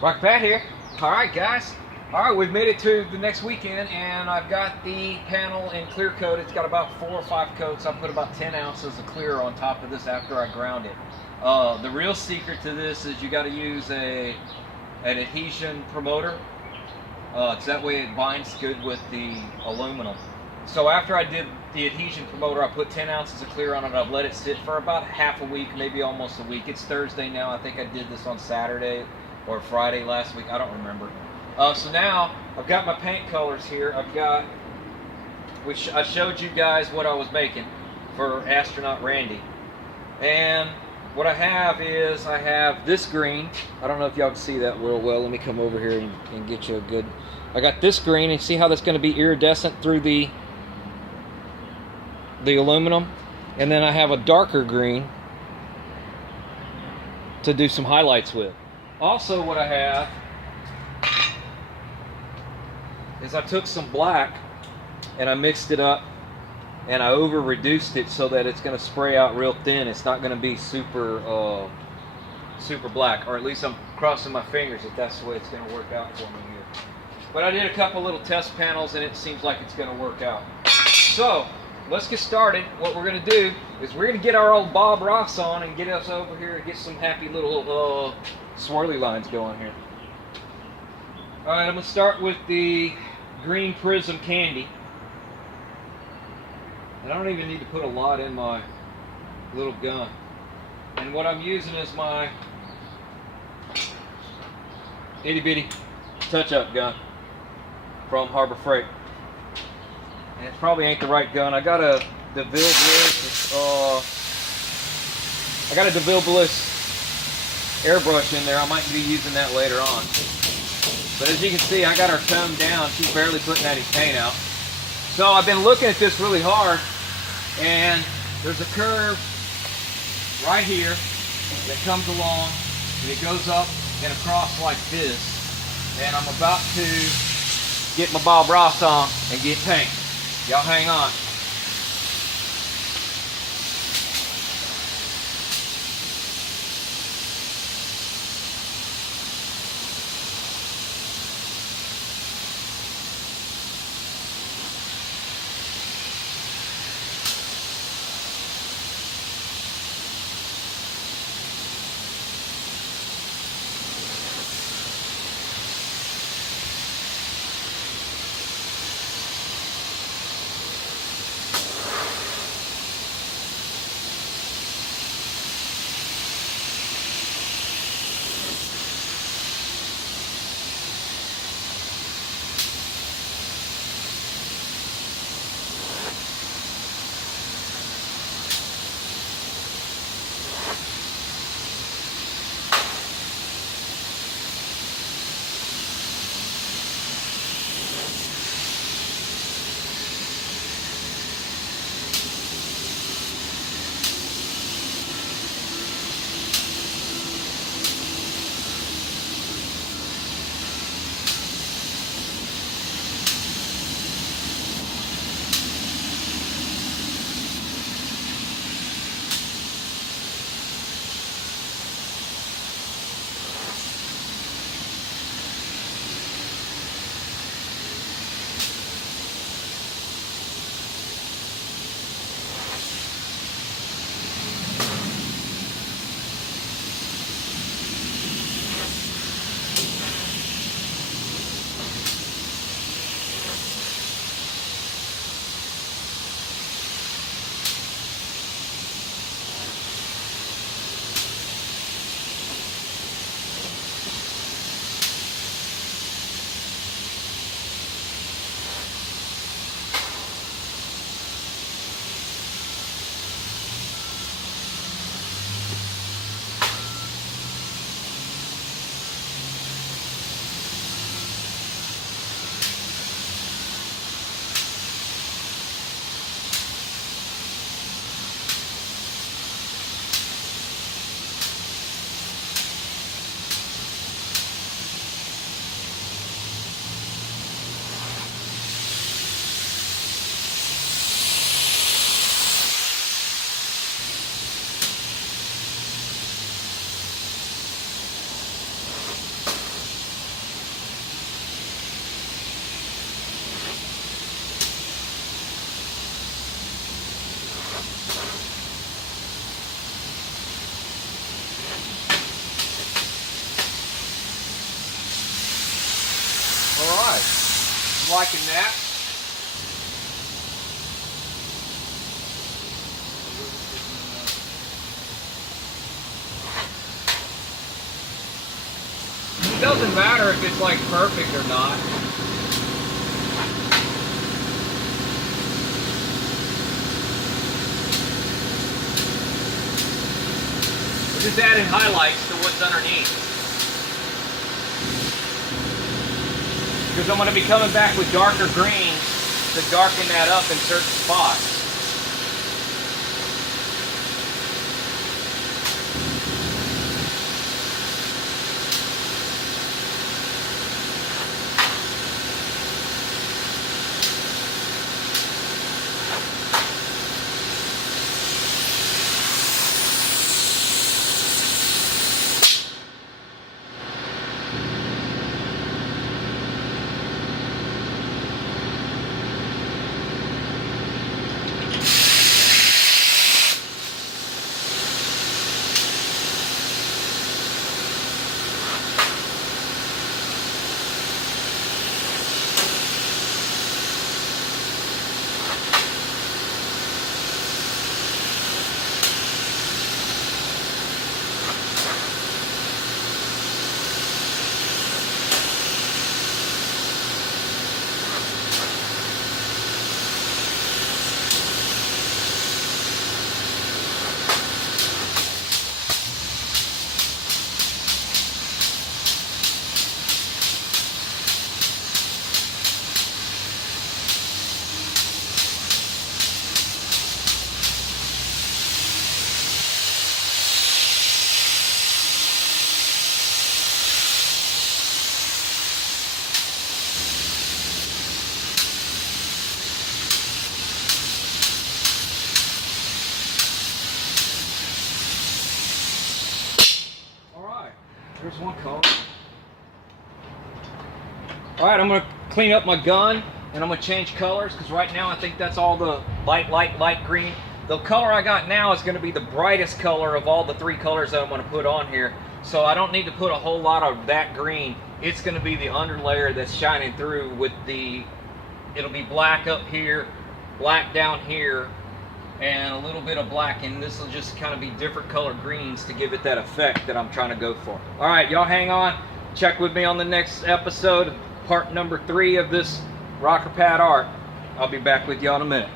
Rock Pat here. All right, guys. All right, we've made it to the next weekend, and I've got the panel in clear coat. It's got about 4 or 5 coats. I put about 10 ounces of clear on top of this after I ground it. The real secret to this is you got to use an adhesion promoter. It's that way it binds good with the aluminum. So after I did the adhesion promoter, I put 10 ounces of clear on it. I've let it sit for about half a week, maybe almost a week. It's Thursday now. I think I did this on Saturday or Friday last week. I don't remember. So now I've got my paint colors here. I showed you guys what I was making for Astronaut Randy. And what I have is I have this green. I don't know if y'all can see that real well. Let me come over here and get you a good... I got this green, and see how that's going to be iridescent through the aluminum. And then I have a darker green to do some highlights with. Also what I have is I took some black and I mixed it up and I over reduced it so that it's going to spray out real thin. It's not going to be super black, or at least I'm crossing my fingers that that's the way it's going to work out for me here. But I did a couple little test panels and it seems like it's going to work out. So let's get started. What we're going to do is we're going to get our old Bob Ross on and get us over here and get some happy little swirly lines going here. Alright, I'm going to start with the green prism candy. And I don't even need to put a lot in my little gun. And what I'm using is my itty bitty touch-up gun from Harbor Freight. And it probably ain't the right gun. I got a DeVille Bliss. I got a DeVille Bliss airbrush in there. I might be using that later on. But as you can see, I got her toned down. She's barely putting any paint out. So I've been looking at this really hard, and there's a curve right here that comes along, and it goes up and across like this. And I'm about to get my Bob Ross on and get paint. Y'all hang on. right. I'm liking that. It doesn't matter if it's like perfect or not. We're just adding highlights to what's underneath. Because I'm going to be coming back with darker greens to darken that up in certain spots. There's one color. Alright, I'm going to clean up my gun and I'm going to change colors because right now I think that's all the light green. The color I got now is going to be the brightest color of all the three colors that I'm going to put on here. So I don't need to put a whole lot of that green. It's going to be the underlayer that's shining through with the, it'll be black up here, black down here, and a little bit of black, and this will just kind of be different colored greens to give it that effect that I'm trying to go for. All right, y'all hang on. Check with me on the next episode, part number 3 of this rocker pad art. I'll be back with y'all in a minute.